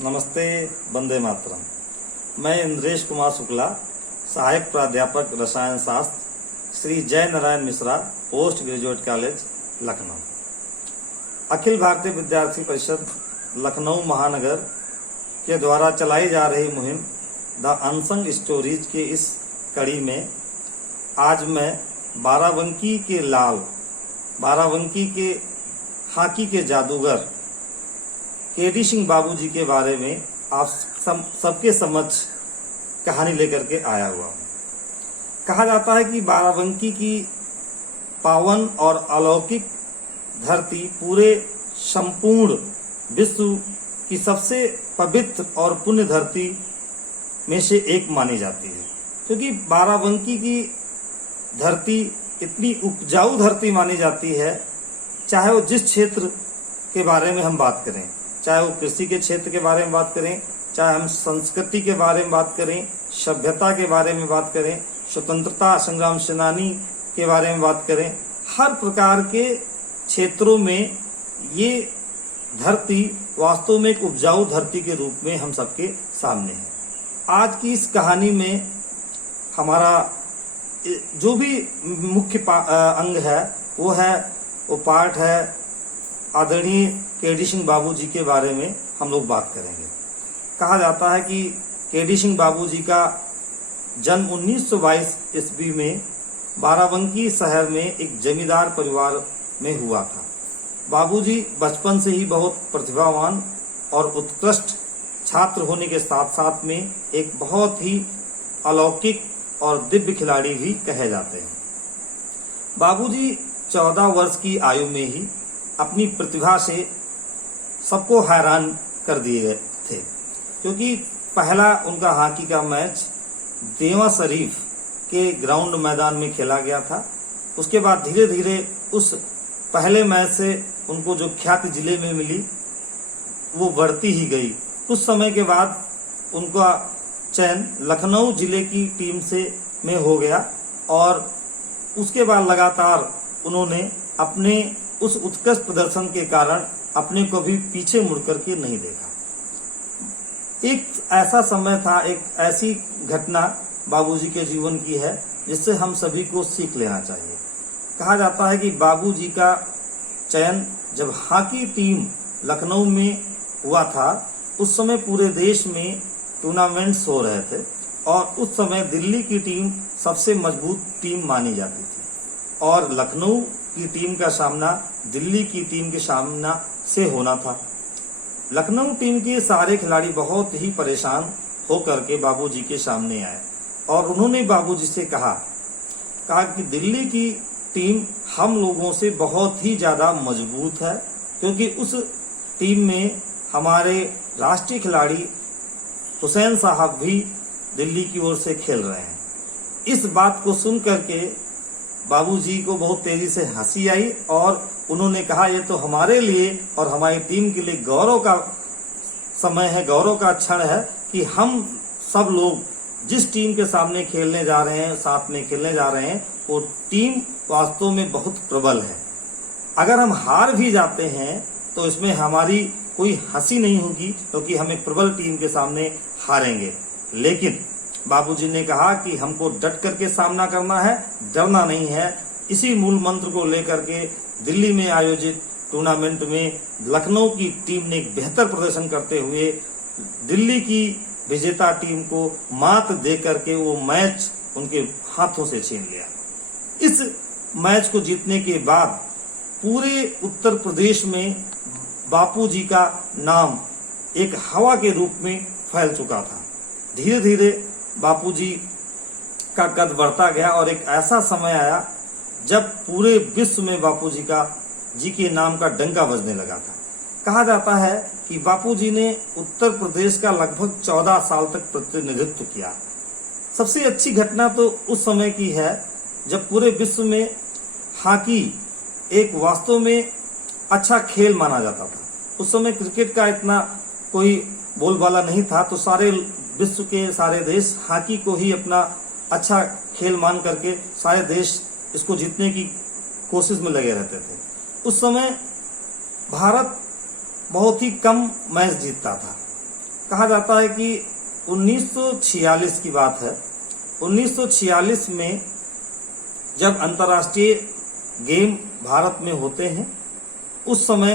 नमस्ते, वंदे मातरम। मैं इंद्रेश कुमार शुक्ला, सहायक प्राध्यापक रसायन शास्त्र, Shri Jay Narayan Mishra, post graduate college, Lucknow. Akhil Bharatiya Vidyarthi परिषद लखनऊ महानगर के द्वारा चलाई जा रही मुहिम द अनसंग स्टोरीज के इस कड़ी में आज मैं बाराबंकी के लाल, बाराबंकी के हॉकी के जादूगर केडी सिंह बाबूजी के बारे में आप सबके समक्ष कहानी लेकर के आया हुआ हूँ। कहा जाता है कि बाराबंकी की पावन और अलौकिक धरती पूरे संपूर्ण विश्व की सबसे पवित्र और पुण्य धरती में से एक मानी जाती है, क्योंकि बाराबंकी की धरती इतनी उपजाऊ धरती मानी जाती है। चाहे वो जिस क्षेत्र के बारे में हम बात करें, चाहे वो कृषि के क्षेत्र के बारे में बात करें, चाहे हम संस्कृति के बारे में बात करें, सभ्यता के बारे में बात करें, स्वतंत्रता संग्राम सेनानी के बारे में बात करें, हर प्रकार के क्षेत्रों में ये धरती वास्तव में एक उपजाऊ धरती के रूप में हम सबके सामने है। आज की इस कहानी में हमारा जो भी मुख्य अंग है वो पार्ट है आदरणीय केडी सिंह बाबूजी के बारे में हम लोग बात करेंगे। कहा जाता है कि केडी सिंह बाबूजी का जन्म 1922 ईस्वी में बाराबंकी शहर में एक जमींदार परिवार में हुआ था। बाबूजी बचपन से ही बहुत प्रतिभावान और उत्कृष्ट छात्र होने के साथ साथ में एक बहुत ही अलौकिक और दिव्य खिलाड़ी भी कहे जाते हैं। बाबूजी 14 वर्ष की आयु में ही अपनी प्रतिभा से सबको हैरान कर दिए गए थे, क्योंकि पहला उनका हॉकी का मैच देवा शरीफ के ग्राउंड मैदान में खेला गया था। उसके बाद धीरे धीरे उस पहले मैच से उनको जो ख्याति जिले में मिली वो बढ़ती ही गई। कुछ समय के बाद उनका चयन लखनऊ जिले की टीम में हो गया और उसके बाद लगातार उन्होंने अपने उस उत्कृष्ट प्रदर्शन के कारण अपने को भी पीछे मुड़ करके नहीं देखा। एक ऐसा समय था, एक ऐसी घटना बाबूजी के जीवन की है जिससे हम सभी को सीख लेना चाहिए। कहा जाता है कि बाबूजी का चयन जब हॉकी टीम लखनऊ में हुआ था, उस समय पूरे देश में टूर्नामेंट्स हो रहे थे और उस समय दिल्ली की टीम सबसे मजबूत टीम मानी जाती थी और लखनऊ की टीम का सामना दिल्ली की टीम के सामना से होना था। लखनऊ टीम के सारे खिलाड़ी बहुत ही परेशान होकर के बाबूजी के सामने आए और उन्होंने बाबूजी से कहा कि दिल्ली की टीम हम लोगों से बहुत ही ज्यादा मजबूत है, क्योंकि उस टीम में हमारे राष्ट्रीय खिलाड़ी हुसैन साहब भी दिल्ली की ओर से खेल रहे हैं। इस बात को सुन करके बाबूजी को बहुत तेजी से हंसी आई और उन्होंने कहा, ये तो हमारे लिए और हमारी टीम के लिए गौरव का समय है, गौरव का क्षण है कि हम सब लोग जिस टीम के सामने खेलने जा रहे हैं, साथ में खेलने जा रहे हैं, वो टीम वास्तव में बहुत प्रबल है। अगर हम हार भी जाते हैं तो इसमें हमारी कोई हंसी नहीं होगी, क्योंकि हमें प्रबल टीम के सामने हारेंगे। लेकिन बाबूजी ने कहा कि हमको डट करके सामना करना है, डरना नहीं है। इसी मूल मंत्र को लेकर के दिल्ली में आयोजित टूर्नामेंट में लखनऊ की टीम ने एक बेहतर प्रदर्शन करते हुए दिल्ली की विजेता टीम को मात दे करके वो मैच उनके हाथों से छीन लिया। इस मैच को जीतने के बाद पूरे उत्तर प्रदेश में बापूजी का नाम एक हवा के रूप में फैल चुका था। धीरे धीरे बापूजी का कद बढ़ता गया और एक ऐसा समय आया जब पूरे विश्व में बापूजी के नाम का डंका बजने लगा था। कहा जाता है कि बापूजी ने उत्तर प्रदेश का लगभग 14 साल तक प्रतिनिधित्व किया। सबसे अच्छी घटना तो उस समय की है जब पूरे विश्व में हॉकी एक वास्तव में अच्छा खेल माना जाता था। उस समय क्रिकेट का इतना कोई बोलबाला नहीं था, तो सारे विश्व के सारे देश हॉकी को ही अपना अच्छा खेल मान करके सारे देश इसको जीतने की कोशिश में लगे रहते थे। उस समय भारत बहुत ही कम मैच जीतता था कहा जाता है कि 1946 की बात है। 1946 में जब अंतर्राष्ट्रीय गेम भारत में होते हैं, उस समय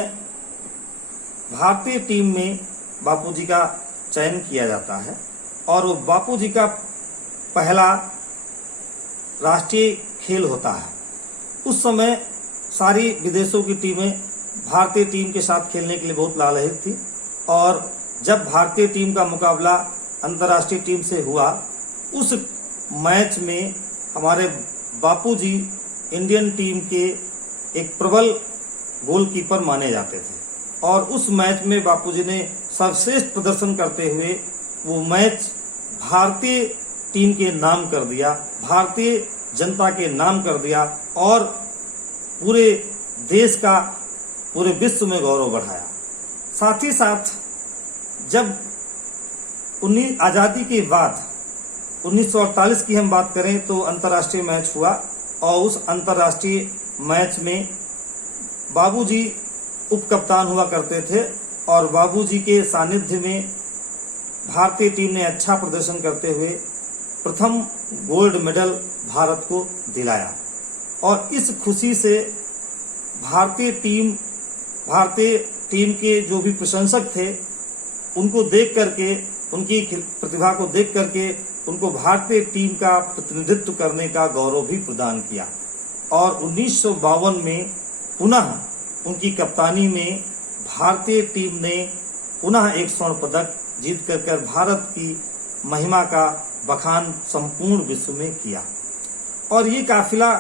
भारतीय टीम में बापूजी का चयन किया जाता है और वो बापूजी का पहला राष्ट्रीय खेल होता है। उस समय सारी विदेशों की टीमें भारतीय टीम के साथ खेलने के लिए बहुत लालायित थी और जब भारतीय टीम का मुकाबला अंतर्राष्ट्रीय टीम से हुआ, उस मैच में हमारे बापूजी इंडियन टीम के एक प्रबल गोलकीपर माने जाते थे और उस मैच में बापूजी ने सर्वश्रेष्ठ प्रदर्शन करते हुए वो मैच भारतीय टीम के नाम कर दिया, भारतीय जनता के नाम कर दिया और पूरे देश का, पूरे विश्व में गौरव बढ़ाया। साथ ही साथ जब आजादी के बाद 1948 की हम बात करें तो अंतर्राष्ट्रीय मैच हुआ और उस अंतर्राष्ट्रीय मैच में बाबूजी उप कप्तान हुआ करते थे और बाबूजी के सानिध्य में भारतीय टीम ने अच्छा प्रदर्शन करते हुए प्रथम गोल्ड मेडल भारत को दिलाया और इस खुशी से भारतीय टीम के जो भी प्रशंसक थे, उनको देख करके, उनकी प्रतिभा को देख करके उनको भारतीय टीम का प्रतिनिधित्व करने का गौरव भी प्रदान किया और 1952 में पुनः उनकी कप्तानी में भारतीय टीम ने पुनः एक स्वर्ण पदक जीत कर भारत की महिमा का बखान संपूर्ण विश्व में किया। और ये काफिला,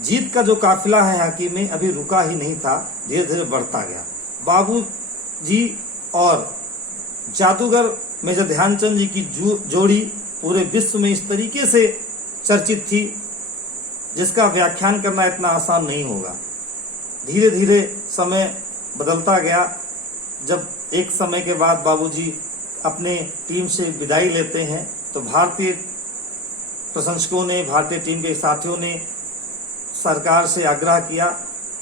जीत का जो काफिला है हॉकी में, अभी रुका ही नहीं था, धीरे धीरे बढ़ता गया। बाबूजी और जादूगर मेजर ध्यानचंद जी की जोड़ी पूरे विश्व में इस तरीके से चर्चित थी जिसका व्याख्यान करना इतना आसान नहीं होगा। धीरे धीरे समय बदलता गया। जब एक समय के बाद बाबूजी अपने टीम से विदाई लेते हैं तो भारतीय प्रशंसकों ने, भारतीय टीम के साथियों ने सरकार से आग्रह किया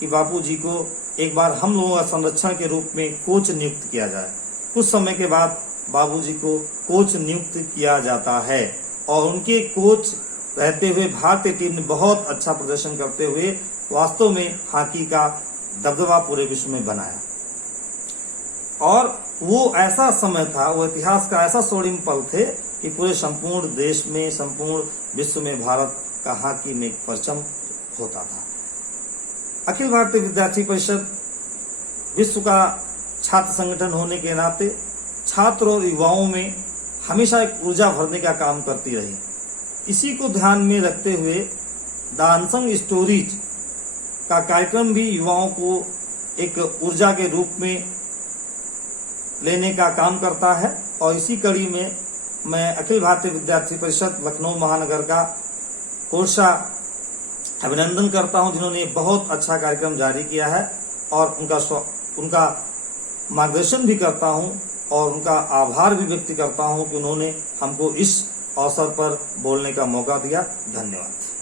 कि बापूजी को एक बार हम लोगों का संरक्षण के रूप में कोच नियुक्त किया जाए। कुछ समय के बाद बाबूजी को कोच नियुक्त किया जाता है और उनके कोच रहते हुए भारतीय टीम ने बहुत अच्छा प्रदर्शन करते हुए वास्तव में हॉकी का दबदबा पूरे विश्व में बनाया। और वो ऐसा समय था, वो इतिहास का ऐसा स्वर्णिम पल थे कि पूरे संपूर्ण देश में, संपूर्ण विश्व में भारत का हॉकी में एक परचम होता था। अखिल भारतीय विद्यार्थी परिषद विश्व का छात्र संगठन होने के नाते छात्र और युवाओं में हमेशा एक ऊर्जा भरने का काम करती रही। इसी को ध्यान में रखते हुए द अनसंग स्टोरीज का कार्यक्रम भी युवाओं को एक ऊर्जा के रूप में लेने का काम करता है और इसी कड़ी में मैं अखिल भारतीय विद्यार्थी परिषद लखनऊ महानगर का कोषा अभिनंदन करता हूं, जिन्होंने बहुत अच्छा कार्यक्रम जारी किया है और उनका मार्गदर्शन भी करता हूं और उनका आभार भी व्यक्त करता हूं कि उन्होंने हमको इस अवसर पर बोलने का मौका दिया। धन्यवाद।